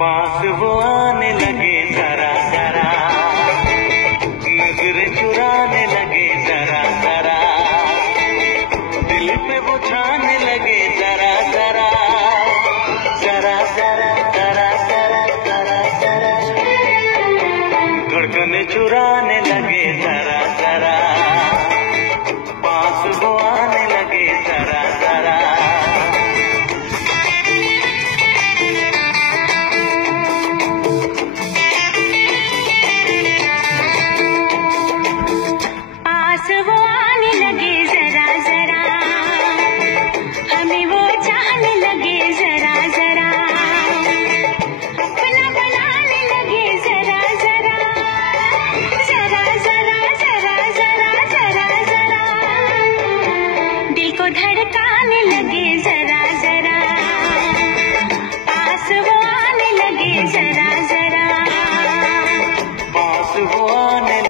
पास वो आने लगे जरा जरा, नजरें चुराने लगे जरा जरा, दिल पे वो छाने लगे जरा जरा, जरा जरा जरा जरा जरा जरा, धड़कने चुराने लगे जरा जरा, पास वो आने लगे जरा जरा। धड़काने लगे जरा जरा, पास वो आने लगे जरा।